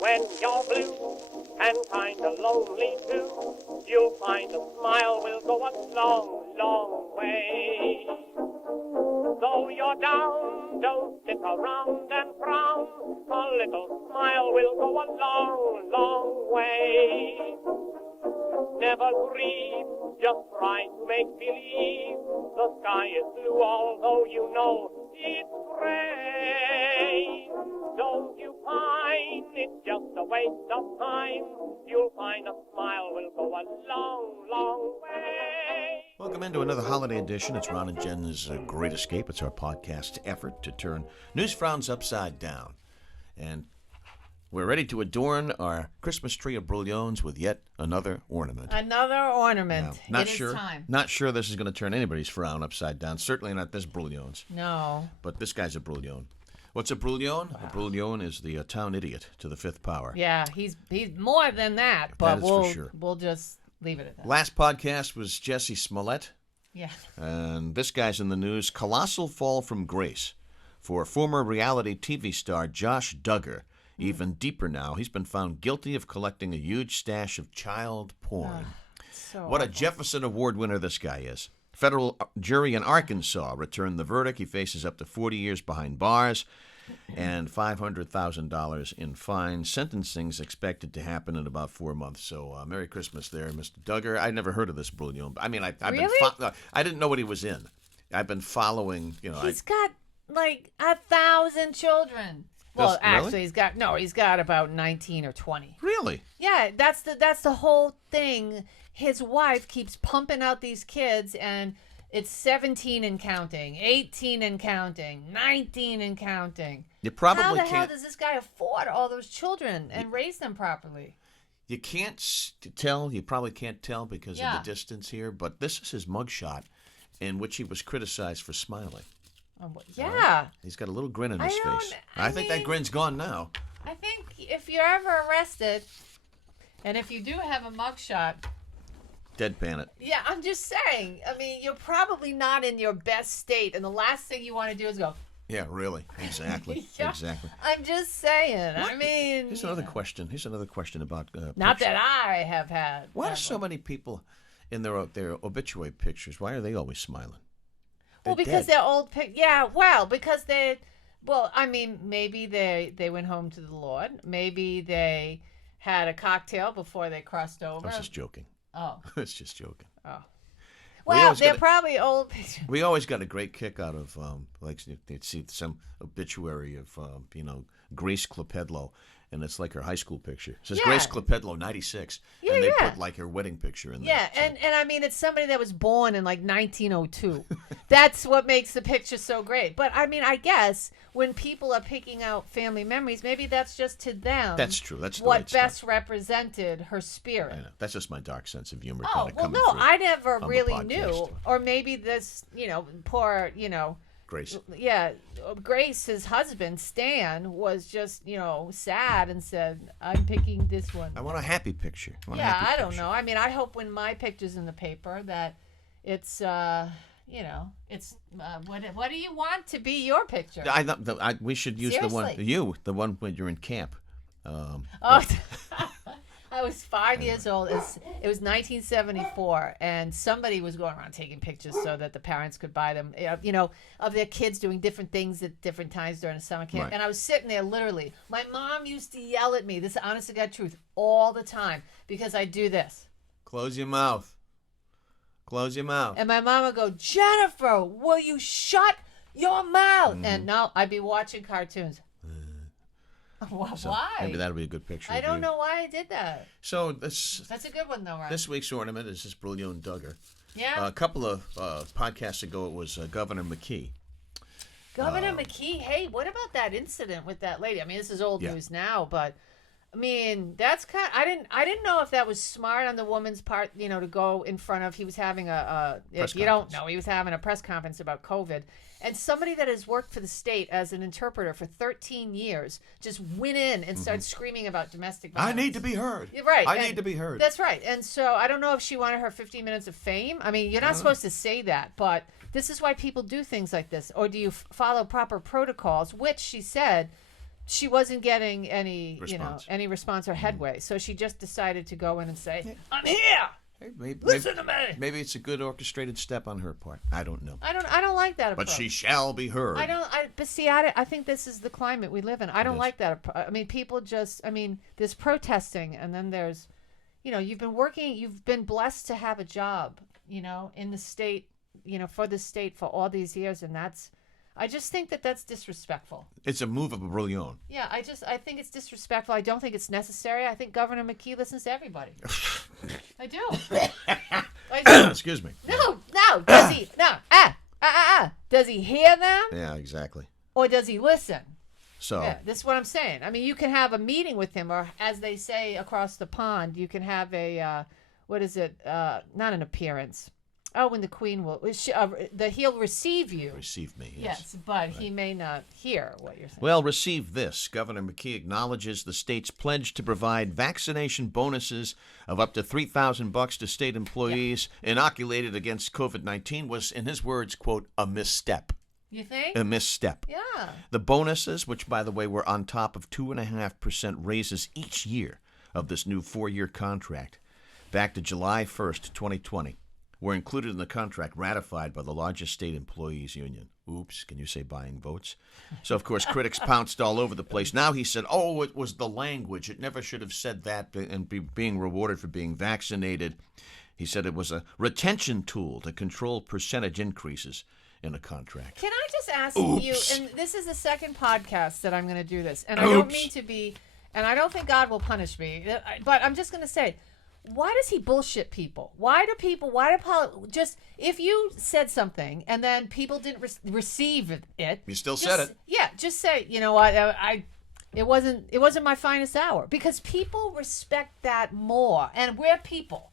When you're blue and kinda lonely too, you'll find a smile will go a long, long way. Though you're down, don't sit around and frown. A little smile will go a long, long way. Never grieve, just try to make believe the sky is blue, although you know it's gray. Don't you find it's just a waste of time? You'll find a smile will go a long, long way. Welcome into another holiday edition. It's Ron and Jen's Great Escape. It's our podcast effort to turn news frowns upside down. And we're ready to adorn our Christmas tree of brouillons with yet another ornament. Another ornament. Now, It is time. Not sure this is going to turn anybody's frown upside down. Certainly not this brouillon's. No. But this guy's a brouillon. What's a brouillon? Wow. A brouillon is the town idiot to the fifth power. Yeah, he's more than that, but that is for sure. We'll just leave it at that. Last podcast was Jesse Smollett. Yeah. And this guy's in the news. Colossal fall from grace for former reality TV star Josh Duggar. Even deeper now, he's been found guilty of collecting a huge stash of child porn. What a Jefferson Award winner this guy is. Federal jury in Arkansas returned the verdict. He faces up to 40 years behind bars and $500,000 in fines. Sentencing's expected to happen in about 4 months. So Merry Christmas there, Mr. Duggar. I never heard of this brouillon. I mean, I've really? I didn't know what he was in. I've been following, He's got like 1,000 children. Well, actually, really? he's got about 19 or 20. Really? Yeah, that's the whole thing. His wife keeps pumping out these kids, and it's 17 and counting, 18 and counting, 19 and counting. You probably How the can't, hell does this guy afford all those children and raise them properly? You can't tell. You probably can't tell because of the distance here. But this is his mugshot, in which he was criticized for smiling. Yeah. Right? He's got a little grin on his face. I think that grin's gone now. I think if you're ever arrested, and if you do have a mugshot, deadpan it. Yeah, I'm just saying. I mean, you're probably not in your best state, and the last thing you want to do is go. Yeah, really. Exactly. Yeah, exactly. I'm just saying. I mean, here's another question. Here's another question about. Not that I have had. Why are so many people in their obituary pictures? Why are they always smiling? Well, because they're old. Yeah, well, because they. Well, I mean, maybe they went home to the Lord. Maybe they had a cocktail before they crossed over. I was just joking. Oh. I was just joking. Oh. Well, they're probably old pictures. We always got a great kick out of, like, they'd see some obituary of, Grace Clepedlo, and it's like her high school picture. It says Grace Clepedlo, 96, and they put, like, her wedding picture in there. Yeah, so. and I mean, it's somebody that was born in, like, 1902. That's what makes the picture so great. But, I mean, I guess when people are picking out family memories, maybe that's just to them. That's true. That's what best represented her spirit. I know. That's just my dark sense of humor. Oh, well, no, I never really knew. Or maybe this, poor, Grace. Yeah, Grace, his husband, Stan, was just, sad and said, I'm picking this one. I want a happy picture. I don't know. I mean, I hope when my picture's in the paper that it's, it's, what do you want to be your picture? We should use Seriously. the one when you're in camp. I was 5 years old. It was 1974, and somebody was going around taking pictures so that the parents could buy them, of their kids doing different things at different times during a summer camp. Right. And I was sitting there literally. My mom used to yell at me, this is honest to God truth, all the time, because I do this. Close your mouth. Close your mouth. And my mom would go, Jennifer, will you shut your mouth? Mm-hmm. And no, I'd be watching cartoons. Why? Maybe that'll be a good picture. I don't know why I did that. So that's a good one, though, right? This week's ornament is this brouillon Duggar. Yeah. A couple of podcasts ago, it was Governor McKee. Governor McKee. Hey, what about that incident with that lady? I mean, this is old news now, but I mean, that's kind of, I didn't know if that was smart on the woman's part, to go in front of. He was having if you don't know, he was having a press conference about COVID. And somebody that has worked for the state as an interpreter for 13 years just went in and started screaming about domestic violence. I need to be heard. You're right. I need to be heard. That's right. And so I don't know if she wanted her 15 minutes of fame. I mean, you're not supposed to say that, but this is why people do things like this. Or do you follow proper protocols, which she said she wasn't getting any Response. any response or headway. So she just decided to go in and say, "I'm here. Hey, Listen to me." Maybe it's a good orchestrated step on her part. I don't know. I don't like that approach. But she shall be heard. But see, I think this is the climate we live in. I don't like that. I mean, people just, there's protesting, and then there's, you've been blessed to have a job, in the state, for the state for all these years, and I just think that's disrespectful. It's a move of a brilliant. Yeah, I think it's disrespectful. I don't think it's necessary. I think Governor McKee listens to everybody. I do. I do. Excuse me. No. Does he? No. Does he hear them? Yeah, exactly. Or does he listen? So. Yeah, this is what I'm saying. I mean, you can have a meeting with him, or as they say across the pond, you can have a, not an appearance. Oh, when the Queen will, he'll receive you. Receive me, yes. But right. He may not hear what you're saying. Well, receive this. Governor McKee acknowledges the state's pledge to provide vaccination bonuses of up to $3,000 to state employees inoculated against COVID-19 was, in his words, quote, a misstep. You think? A misstep. Yeah. The bonuses, which, by the way, were on top of 2.5% raises each year of this new 4-year contract, back to July 1st, 2020. Were included in the contract ratified by the largest state employees union. Oops, can you say buying votes? So, of course, critics pounced all over the place. Now he said, it was the language. It never should have said that and being rewarded for being vaccinated. He said it was a retention tool to control percentage increases in a contract. Can I just ask you, and this is the second podcast that I'm going to do this, and I don't mean to be, and I don't think God will punish me, but I'm just going to say, why does he bullshit people? Just if you said something and then people didn't receive it, you still said it. Yeah, just say, you know what, it wasn't my finest hour, because people respect that more, and we're people.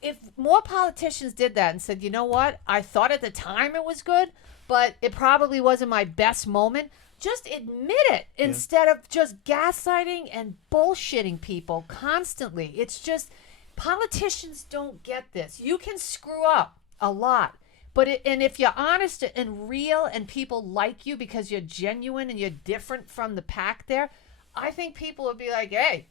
If more politicians did that and said, you know what, I thought at the time it was good, but it probably wasn't my best moment. Just admit it instead of just gaslighting and bullshitting people constantly. It's just. Politicians don't get this. You can screw up a lot, and if you're honest and real and people like you because you're genuine and you're different from the pack there, I think people would be like, hey,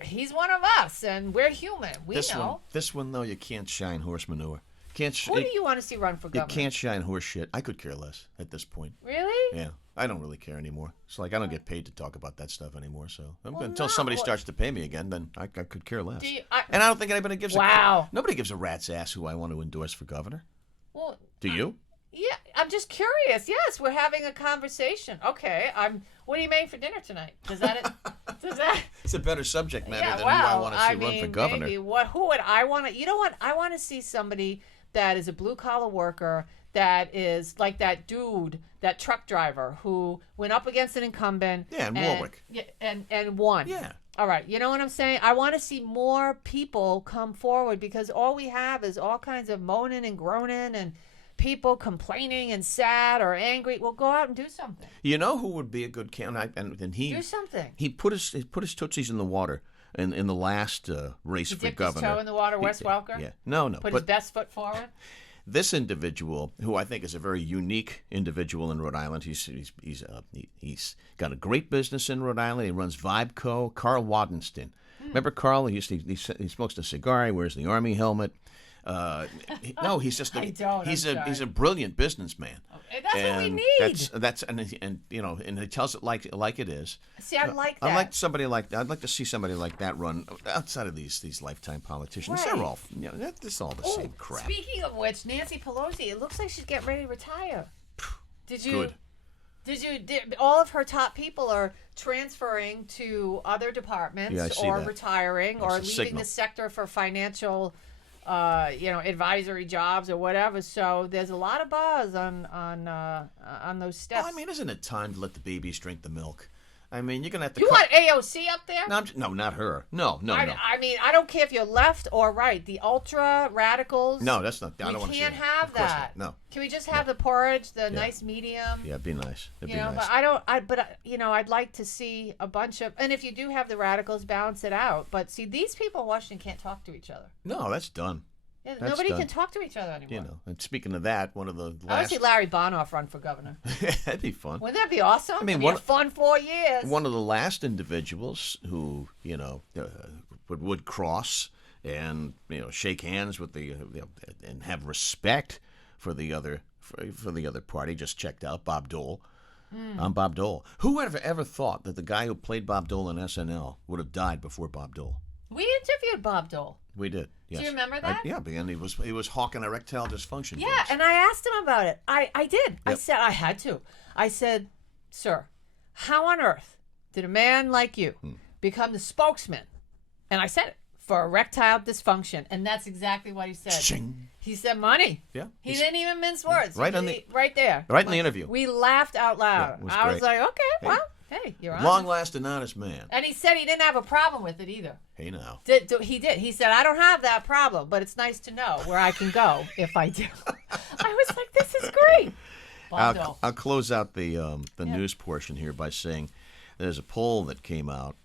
he's one of us and we're human. We know. This one, though, you can't shine horse manure. Who do you want to see run for governor? You can't shine horse shit. I could care less at this point. Really? Yeah. I don't really care anymore. It's like I don't get paid to talk about that stuff anymore. So until somebody starts to pay me again, then I could care less. And I don't think anybody gives nobody gives a rat's ass who I want to endorse for governor. Well, do you? Yeah, I'm just curious. Yes, we're having a conversation. Okay, what are you making for dinner tonight? Does that? It's a better subject matter than who I want to see run for governor. Maybe. Who would I want to? You know what? I want to see somebody that is a blue collar worker, that is like that dude, that truck driver who went up against an incumbent. Yeah, in Warwick. Yeah, and won. Yeah. All right, you know what I'm saying? I want to see more people come forward, because all we have is all kinds of moaning and groaning and people complaining and sad or angry. Well, go out and do something. You know who would be a good candidate? And he do something. He put his tootsies in the water in the last race for governor. He dipped his toe in the water, Wes Welker? Yeah. No. Put his best foot forward? This individual, who I think is a very unique individual in Rhode Island, he's got a great business in Rhode Island. He runs Vibeco. Carl Wadenston. Remember Carl? He smokes a cigar. He wears the army helmet. He's just he's a brilliant businessman. That's what we need. That's and he tells it like it is. See, I like that. I'd like to see somebody like that run outside of these lifetime politicians. Right. They're all this all the same crap. Speaking of which, Nancy Pelosi, it looks like she's getting ready to retire. Good. Did all of her top people are transferring to other departments or retiring or leaving the sector for financial advisory jobs or whatever. So there's a lot of buzz on those steps. Well, I mean, isn't it time to let the babies drink the milk? I mean, you're gonna have to. You want AOC up there? No, not her. No. I mean, I don't care if you're left or right. The ultra radicals. No, that's not. I don't want to see can't have that. No. Can we just have the porridge, the nice medium? Yeah, it'd be nice. But I'd like to see a bunch of, and if you do have the radicals, balance it out. But see, these people in Washington can't talk to each other. No, that's done. Yeah, That's nobody done. can talk to each other anymore. You know, and speaking of that, one of the I want to last... see Larry Bonoff run for governor. That'd be fun. Wouldn't that be awesome? I mean, It'd be a fun 4 years. One of the last individuals who, would cross and, shake hands with and have respect for the other party just checked out, Bob Dole. I'm Bob Dole. Who would have ever thought that the guy who played Bob Dole in SNL would have died before Bob Dole? We interviewed Bob Dole. We did. Yes. Do you remember that? Yeah, and he was hawking erectile dysfunction. Yeah, drugs. and I asked him about it. I did. I Yep. said I had to. I said, "Sir, how on earth did a man like you become the spokesman?" And I said it, for erectile dysfunction, and that's exactly what he said. Shing. He said money. Yeah. He didn't even mince words. Right on right there. Right in the interview. We laughed out loud. Yeah, it was I was great. like, okay, well, hey, you're on. Long-lasting, honest man. And he said he didn't have a problem with it either. Hey, now. He did. He said, I don't have that problem, but it's nice to know where I can go if I do. I was like, this is great. I'll close out the news portion here by saying there's a poll that came out.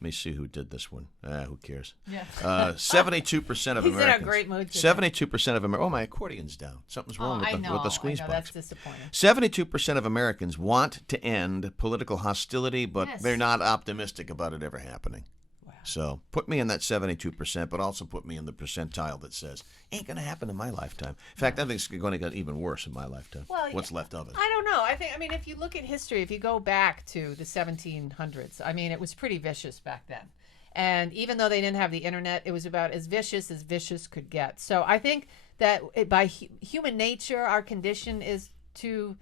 Let me see who did this one. Who cares? Yeah. 72% of He's Americans. in a great mood today. 72% of Americans. Oh, my accordion's down. Something's wrong with the squeeze I know, box. that's disappointing. 72% of Americans want to end political hostility, but Yes. they're not optimistic about it ever happening. Wow. So put me in that 72%, but also put me in the percentile that says, ain't going to happen in my lifetime. In fact, I think it's going to get even worse in my lifetime. Well, What's left of it. I don't know. I mean, if you look at history, if you go back to the 1700s, I mean, it was pretty vicious back then. And even though they didn't have the internet, it was about as vicious could get. So I think that by human nature, our condition is to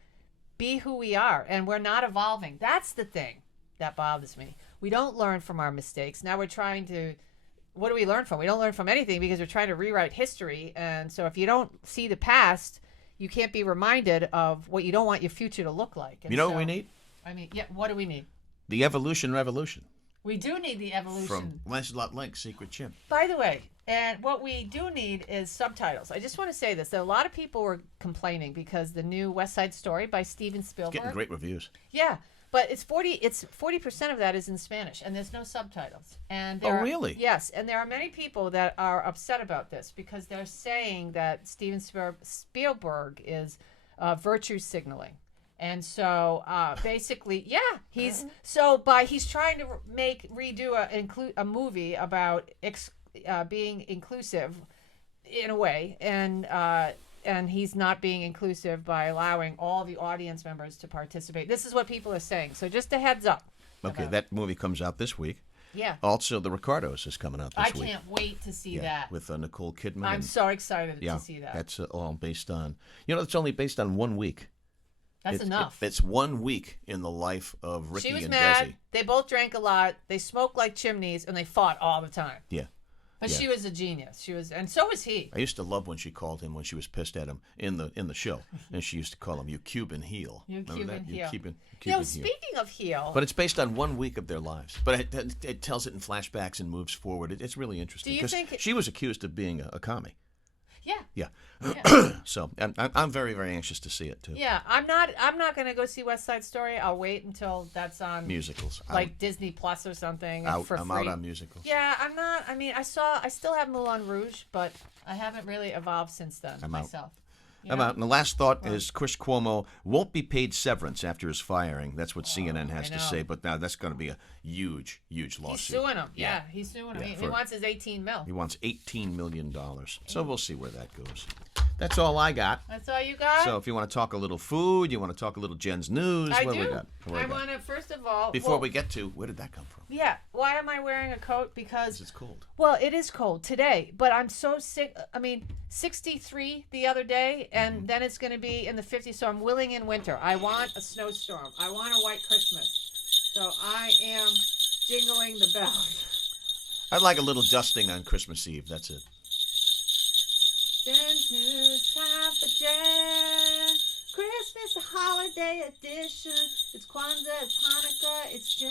be who we are, and we're not evolving. That's the thing that bothers me. We don't learn from our mistakes. Now we're trying to, what do we learn from? We don't learn from anything because we're trying to rewrite history. And so if you don't see the past, you can't be reminded of what you don't want your future to look like. And You know what we need? I mean, yeah, what do we need? The evolution revolution. We do need the evolution. From Lancelot Link, Secret Chimp. By the way, and what we do need is subtitles. I just want to say this. That a lot of people were complaining because the new West Side Story by Steven Spielberg. Getting great reviews. Yeah, but it's 40% of that is in Spanish, and there's no subtitles. And there really? Yes, and there are many people that are upset about this because they're saying that Steven Spielberg is virtue signaling. And so basically, yeah, he's trying to redo a movie about being inclusive in a way, and he's not being inclusive by allowing all the audience members to participate. This is what people are saying. So just a heads up. Okay, that movie comes out this week. Yeah. Also, The Ricardos is coming out this week. I can't wait to see that. With Nicole Kidman. I'm so excited to see that. That's all based on, it's only based on 1 week. That's enough. It's 1 week in the life of Ricky and Desi. She was mad. They both drank a lot. They smoked like chimneys, and they fought all the time. Yeah. But she was a genius. And so was he. I used to love when she called him when she was pissed at him in the show, and she used to call him "You Cuban heel." You Remember Cuban that? heel. You Cuban Yo, heel. speaking of heel. But it's based on 1 week of their lives. But it tells it in flashbacks and moves forward. It's really interesting. Do you think she was accused of being a commie. Yeah. Yeah. So I'm very, very anxious to see it too. Yeah, I'm not gonna go see West Side Story. I'll wait until that's on musicals, like Disney Plus or something. I'm free. out on musicals. Yeah, I'm not. I mean, I still have Moulin Rouge, but I haven't really evolved since then myself. I'm out. And the last thought is Chris Cuomo won't be paid severance after his firing. That's what CNN has to say. But now that's going to be a huge, huge lawsuit. He's suing him. Yeah, he's suing him. He wants his $18 million. He wants $18 million. So we'll see where that goes. That's all I got. That's all you got? So if you want to talk a little food, you want to talk a little Jen's news, I what do. we got? I want to, first of all... Before we get to, where did that come from? Yeah. Why am I wearing a coat? Because it's cold. Well, it is cold today, but I'm so sick. I mean, 63 the other day, and then it's going to be in the 50s, so I'm willing in winter. I want a snowstorm. I want a white Christmas. So I am jingling the bells. I'd like a little dusting on Christmas Eve. That's it. Jen's News, time for Jen. Christmas, a holiday edition. It's Kwanzaa, it's Hanukkah, it's Jen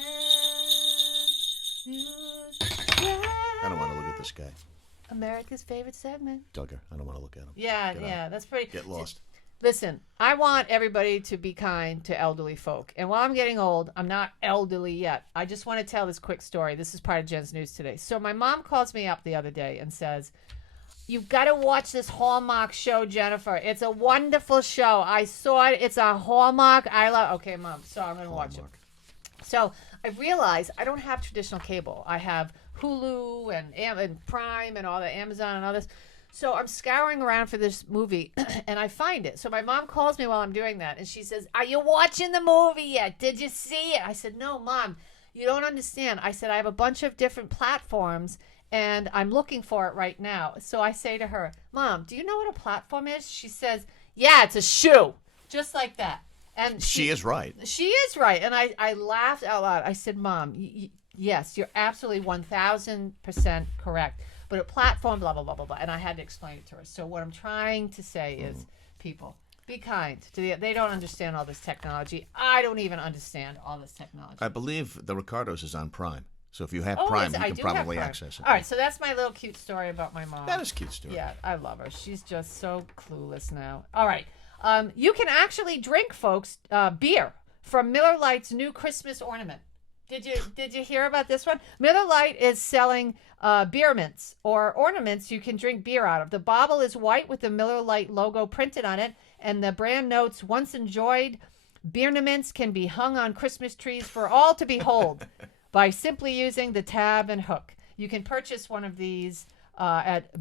News. Jen. I don't want to look at this guy. America's favorite segment. Duggar. I don't want to look at him. Yeah, that's pretty. Get lost. Listen, I want everybody to be kind to elderly folk. And while I'm getting old, I'm not elderly yet. I just want to tell this quick story. This is part of Jen's News today. So my mom calls me up the other day and says, You've got to watch this Hallmark show, Jennifer. It's a wonderful show. I saw it. It's a Hallmark. I love. Okay, Mom. So I'm gonna watch it. So I realized I don't have traditional cable. I have Hulu and Prime and all the Amazon and all this. So I'm scouring around for this movie, and I find it. So my mom calls me while I'm doing that, and she says, "Are you watching the movie yet? Did you see it?" I said, "No, Mom, you don't understand." I said, "I have a bunch of different platforms, and I'm looking for it right now." So I say to her, "Mom, do you know what a platform is?" She says, "Yeah, it's a shoe." Just like that. And she is right. She is right. And I laughed out loud. I said, "Mom, yes, you're absolutely 1,000% correct. But a platform, blah, blah, blah, blah, blah." And I had to explain it to her. So what I'm trying to say is, people, be kind. They don't understand all this technology. I don't even understand all this technology. I believe the Ricardos is on Prime. So if you have Prime, you can probably access it. All right, so that's my little cute story about my mom. That is a cute story. Yeah, I love her. She's just so clueless now. All right. You can actually drink, folks, beer from Miller Lite's new Christmas ornament. Did you hear about this one? Miller Lite is selling beer mints or ornaments you can drink beer out of. The bottle is white with the Miller Lite logo printed on it, and the brand notes, "Once enjoyed, beerments can be hung on Christmas trees for all to behold by simply using the tab and hook." You can purchase one of these at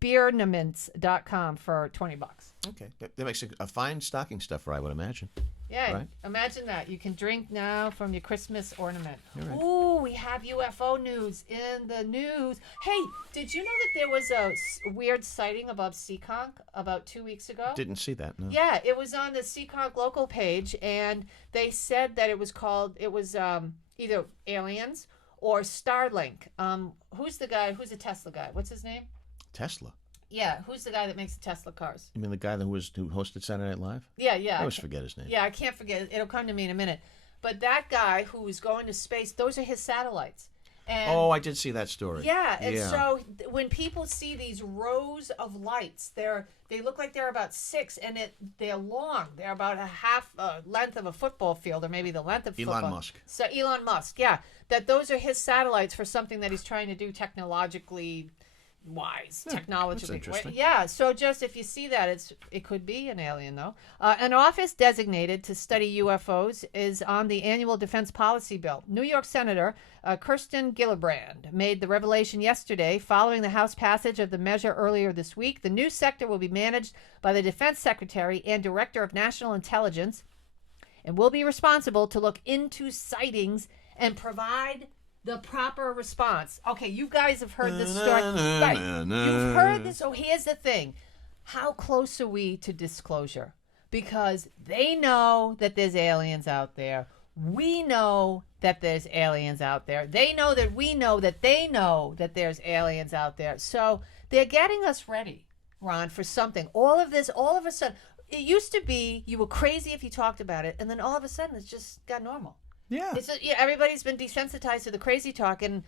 beerments.com for $20. Okay, that makes a fine stocking stuffer, I would imagine. Yeah, right? Imagine that. You can drink now from your Christmas ornament. Right. Ooh, we have UFO news in the news. Hey, did you know that there was a weird sighting above Seekonk about 2 weeks ago? Didn't see that, no. Yeah, it was on the Seekonk local page, and they said that it was either aliens or Starlink. Who's the Tesla guy? What's his name? Tesla? Yeah, who's the guy that makes the Tesla cars? You mean the guy who hosted Saturday Night Live? Yeah. I always forget his name. Yeah, I can't forget. It'll come to me in a minute. But that guy who was going to space, those are his satellites. And I did see that story. Yeah, and so when people see these rows of lights, they look like they're about 6, and they're long. They're about a half length of a football field, or maybe the length of football. Elon Musk. So Elon Musk, yeah. That those are his satellites for something that he's trying to do technologically wise. That's interesting. Yeah, so just if you see that, it could be an alien, though. An office designated to study UFOs is on the annual defense policy bill. New York Senator Kirsten Gillibrand made the revelation yesterday following the House passage of the measure earlier this week. The new sector will be managed by the Defense Secretary and Director of National Intelligence and will be responsible to look into sightings and provide the proper response. Okay, you guys have heard this story. Right. You've heard this. So here's the thing. How close are we to disclosure? Because they know that there's aliens out there. We know that there's aliens out there. They know that we know that they know that there's aliens out there. So they're getting us ready, Ron, for something. All of this, all of a sudden, it used to be you were crazy if you talked about it, and then all of a sudden it's just got normal. Yeah. Everybody's been desensitized to the crazy talk, and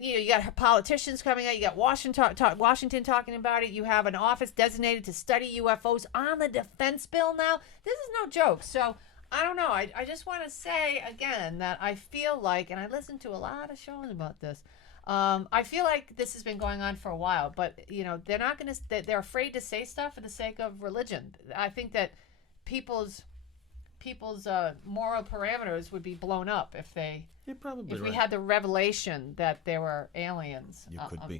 you got politicians coming out. You got Washington talking about it. You have an office designated to study UFOs on the defense bill now. This is no joke. So I don't know. I just want to say again that I feel like, and I listened to a lot of shows about this. I feel like this has been going on for a while, but they're not going to. They're afraid to say stuff for the sake of religion. I think that people's moral parameters would be blown up if we had the revelation that there were aliens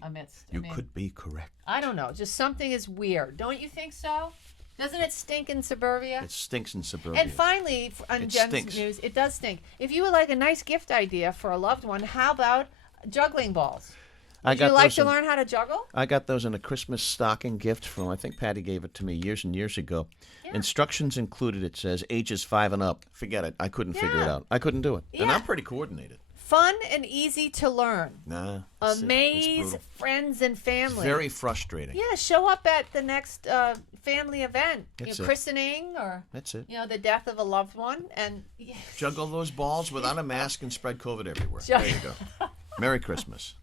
amidst. You could be correct. I don't know. Just something is weird. Don't you think so? Doesn't it stink in suburbia? It stinks in suburbia. And finally, on Jen's news, it does stink. If you would like a nice gift idea for a loved one, how about juggling balls? Would you like to learn how to juggle? I got those in a Christmas stocking gift from, I think Patty gave it to me years and years ago. Yeah. Instructions included, it says, ages 5 and up. Forget it. I couldn't figure it out. I couldn't do it. Yeah. And I'm pretty coordinated. Fun and easy to learn. Nah. Amaze friends and family. Very frustrating. Yeah, show up at the next family event. That's christening or that's it. The death of a loved one. And juggle those balls without a mask and spread COVID everywhere. There you go. Merry Christmas.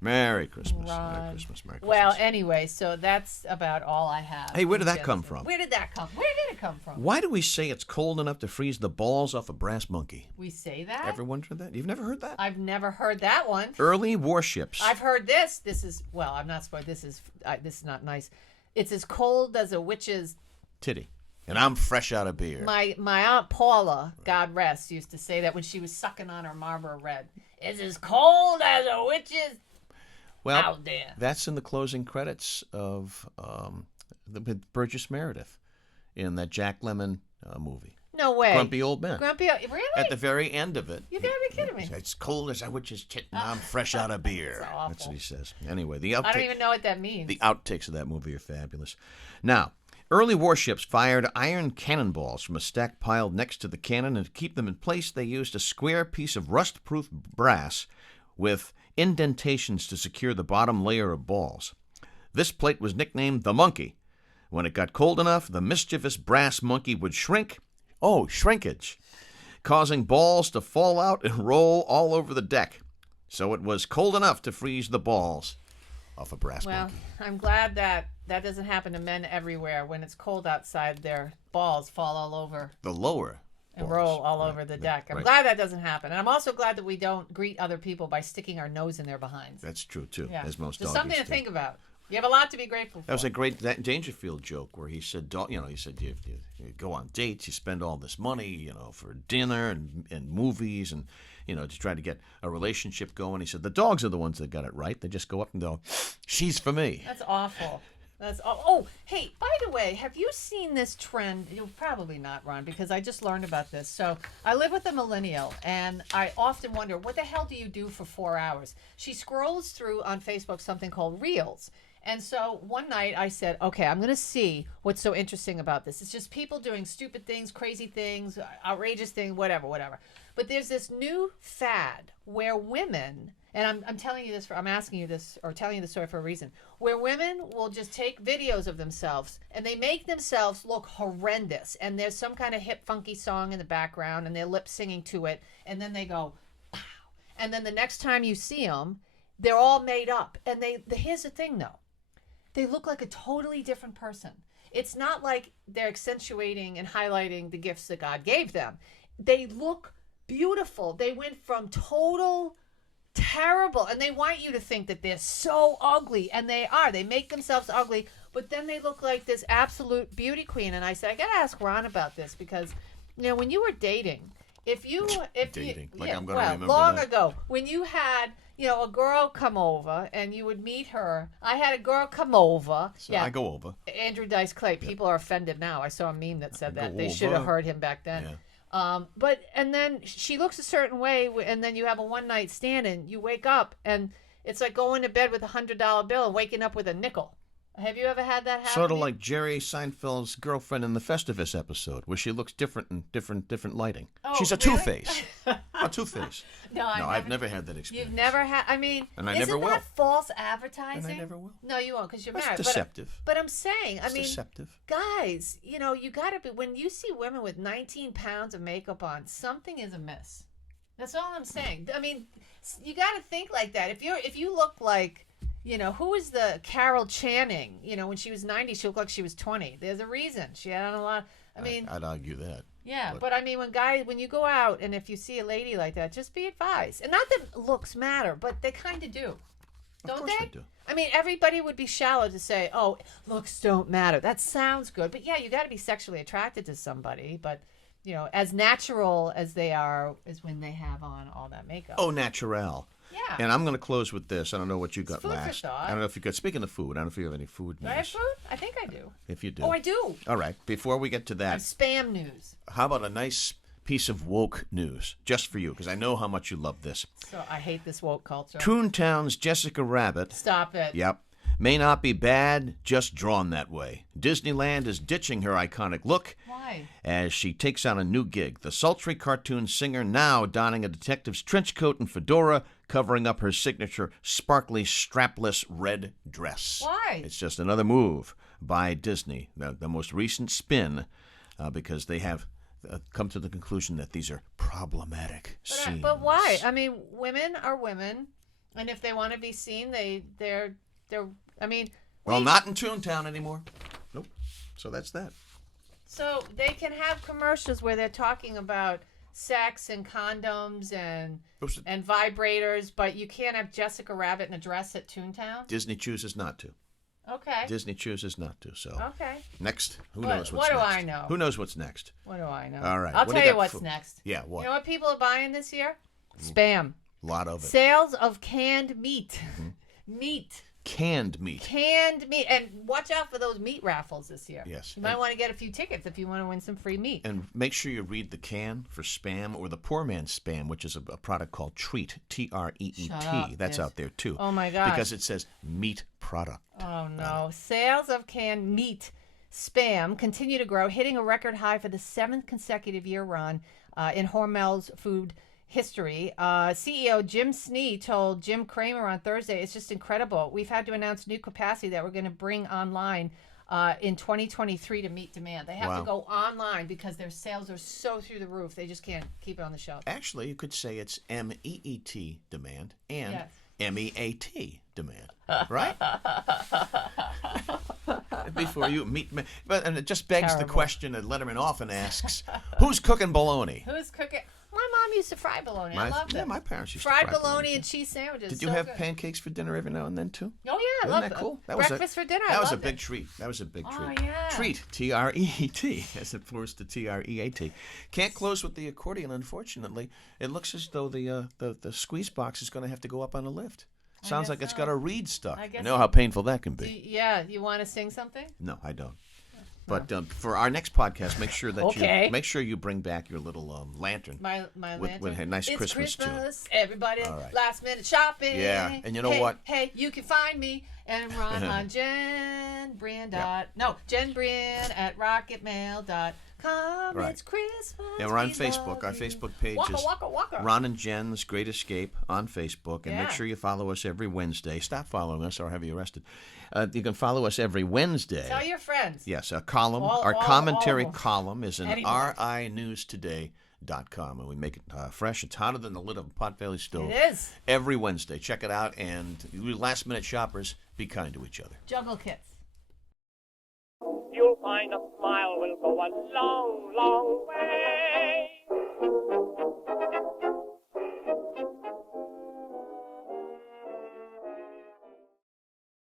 Merry Christmas. Ron. Merry Christmas. Merry Christmas. Well, anyway, so that's about all I have. Hey, where did that come from? Where did that come? Where did it come from? Why do we say it's cold enough to freeze the balls off a brass monkey? We say that? Ever wondered that? You've never heard that? I've never heard that one. Early warships. I've heard this. This is, well, I'm not supposed, this is not nice. It's as cold as a witch's Titty. And I'm fresh out of beer. My Aunt Paula, God rest, used to say that when she was sucking on her Marlboro Red. It's as cold as a witch's out there. That's in the closing credits of with Burgess Meredith in that Jack Lemmon movie. No way. Grumpy Old Man. Really? At the very end of it. You gotta be kidding me. It's cold as a witch's tit and I'm fresh out of beer. That's awful. That's what he says. Anyway, the I don't even know what that means. The outtakes of that movie are fabulous. Now, early warships fired iron cannonballs from a stack piled next to the cannon, and to keep them in place, they used a square piece of rust-proof brass with indentations to secure the bottom layer of balls. This plate was nicknamed the monkey. When it got cold enough, the mischievous brass monkey would shrinkage, causing balls to fall out and roll all over the deck. So it was cold enough to freeze the balls off a brass monkey. Well, I'm glad that doesn't happen to men everywhere. When it's cold outside, their balls fall all over. The lower and balls. roll all over the deck. I'm glad that doesn't happen. And I'm also glad that we don't greet other people by sticking our nose in their behinds. That's true, too, Yeah. as most Just doggies something to do. think about. You have a lot to be grateful for. That was a great Dangerfield joke where he said, you go on dates, you spend all this money, for dinner and movies and, to try to get a relationship going. He said, the dogs are the ones that got it right. They just go up and go, she's for me. That's awful. Oh, hey, by the way, have you seen this trend? You'll probably not, Ron, because I just learned about this. So I live with a millennial, and I often wonder, what the hell do you do for 4 hours? She scrolls through on Facebook something called Reels. And so one night I said, okay, I'm going to see what's so interesting about this. It's just people doing stupid things, crazy things, outrageous things, whatever. But there's this new fad where women, and I'm telling you this, I'm asking you this, or telling you the story for a reason, where women will just take videos of themselves and they make themselves look horrendous. And there's some kind of hip, funky song in the background and they're lip singing to it. And then they go, pow. And then the next time you see them, they're all made up. And here's the thing though. They look like a totally different person. It's not like they're accentuating and highlighting the gifts that God gave them. They look beautiful. They went from total terrible, and they want you to think that they're so ugly, and they are. They make themselves ugly, but then they look like this absolute beauty queen. And I said, I gotta ask Ron about this because, when you were dating, long ago, when you had a girl come over and you would meet her. I had a girl come over. So I go over. Andrew Dice Clay. People are offended now. I saw a meme that said that. They over. should have heard him back then. Yeah. And then she looks a certain way, and then you have a one night stand, and you wake up, and it's like going to bed with $100 bill and waking up with a nickel. Have you ever had that happen? Sort of like Jerry Seinfeld's girlfriend in the Festivus episode, where she looks different in different lighting. Oh, she's a really? Two-Face. A Two-Face. No, I've never had that experience. You've never had. I mean, and I isn't never will. that false advertising? And I never will. No, you won't because you're That's married. deceptive. But I'm saying, It's deceptive. guys, you got to be, when you see women with 19 pounds of makeup on, something is amiss. That's all I'm saying. I mean, you got to think like that. If you look like, who is the Carol Channing? When she was 90, she looked like she was 20. There's a reason. She had on a lot. I'd argue that. Yeah, but I mean, when you go out and if you see a lady like that, just be advised. And not that looks matter, but they kind of do. Don't Of course they do. I mean, everybody would be shallow to say, oh, looks don't matter. That sounds good. But yeah, you got to be sexually attracted to somebody. But, as natural as they are is when they have on all that makeup. Oh, natural. Yeah. And I'm going to close with this. I don't know what you got It's food for last. thought. I don't know if you got. Speaking of food, I don't know if you have any food news. Do I have food? I think I do. If you do. Oh, I do. All right. Before we get to that, Spam news. how about a nice piece of woke news just for you? Because I know how much you love this. So I hate this woke culture. Toontown's Jessica Rabbit. Stop it. Yep. May not be bad, just drawn that way. Disneyland is ditching her iconic look. Why? As she takes on a new gig. The sultry cartoon singer now donning a detective's trench coat and fedora, covering up her signature sparkly strapless red dress. Why? It's just another move by Disney, the most recent spin, because they have come to the conclusion that these are problematic scenes. But why? I mean, women are women. And if they want to be seen, they're. I mean. Well, not in Toontown anymore. Nope. So that's that. So they can have commercials where they're talking about sex and condoms and vibrators, but you can't have Jessica Rabbit in a dress at Toontown? Disney chooses not to. Okay. Disney chooses not to. So okay. Next, who knows what's next? What do I know? Who knows what's next? What do I know? All right. I'll tell you what's next. Yeah, what? You know what people are buying this year? Spam. A lot of it. Sales of canned meat. Meat. Canned meat. Canned meat. And watch out for those meat raffles this year. Yes. You might want to get a few tickets if you want to win some free meat. And make sure you read the can for spam or the poor man's spam, which is a product called Treat, T-R-E-E-T. Shut up, That's yes. out there, too. Oh, my gosh. Because it says meat product. Oh, no. Sales of canned meat spam continue to grow, hitting a record high for the 7th consecutive year run in Hormel's food history. CEO Jim Snee told Jim Cramer on Thursday, it's just incredible. We've had to announce new capacity that we're going to bring online in 2023 to meet demand. They have to go online because their sales are so through the roof. They just can't keep it on the shelf. Actually, you could say it's M-E-E-T demand and M-E-A-T demand, right? Before you meet me. And it just begs the question that Letterman often asks, who's cooking bologna? Who's cooking? My mom used to fry bologna. I loved it. Yeah, my parents used fried to fry bologna and cheese sandwiches. Did you have pancakes for dinner every now and then, too? Oh, yeah. Isn't that cool? Breakfast for dinner. That was a big treat. That was a big treat. Oh, yeah. Treat, T-R-E-E-T, as opposed to T-R-E-A-T. Can't close with the accordion, unfortunately. It looks as though the squeeze box is going to have to go up on a lift. Sounds like it's got a reed stuck. You know how painful that can be. You want to sing something? No, I don't. But for our next podcast, make sure that you bring back your little lantern. My lantern. With a nice Christmas tune. Everybody, last minute shopping. Yeah, and you know what? Hey, you can find me and run on JenBrien at rocketmail.com. Right. It's Christmas. Yeah, we're on Facebook. Our Facebook page is Ron and Jen's Great Escape on Facebook. And make sure you follow us every Wednesday. Stop following us or I'll have you arrested. You can follow us every Wednesday. Tell your friends. Yes, a column. Our commentary column is in rinewstoday.com. And we make it fresh. It's hotter than the lid of a Potbelly stove. It is. Every Wednesday. Check it out. And you last-minute shoppers, be kind to each other. Juggle kits. You'll find a smile will go a long, long way.